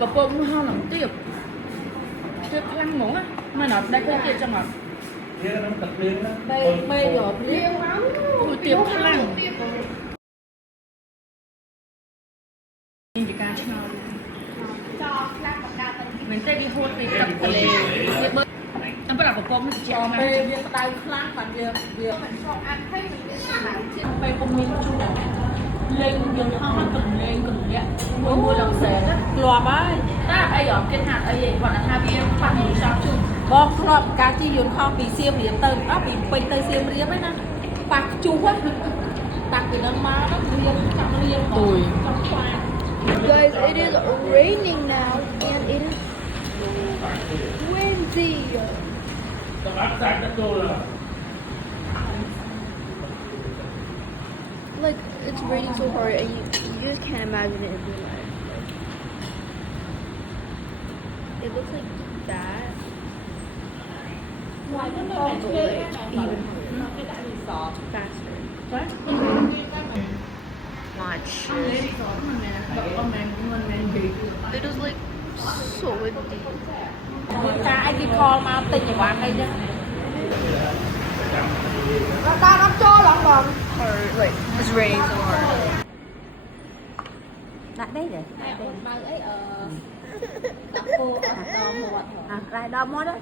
bập bông nó nằm tiếp lăng muỗng á mà nó đây cái kia cho ngọt bây giờ ui tiệm lăng mình tay đi hôn đi tập lệ anh bắt đầu bập bông nó cho mà tay lăng bạn việc bây không nhìn chung lên đường không lên cần nhẹ mua lòng xẻ đó lòa bái ta ai ở cái hạt ấy gọi là tha viên bạn hiểu sao chung bọc lọt cá chi yun không bị xiêm bị tơ áp bị pin tơ xiêm riêng ấy nè bạc chu á bạc thì nó má nó riêng tủi Guys, it is raining now and it is windy. Like it's raining so hard and you just can't imagine it being like it looks like that. Even faster. Watch. It is like so windy. Cái đi call mà tình như bạn đây chứ Ta nó cho lắm còn. Or like it's raining so hard. đặt đấy để Cô ở Đà Nẵng. lại đó mót đó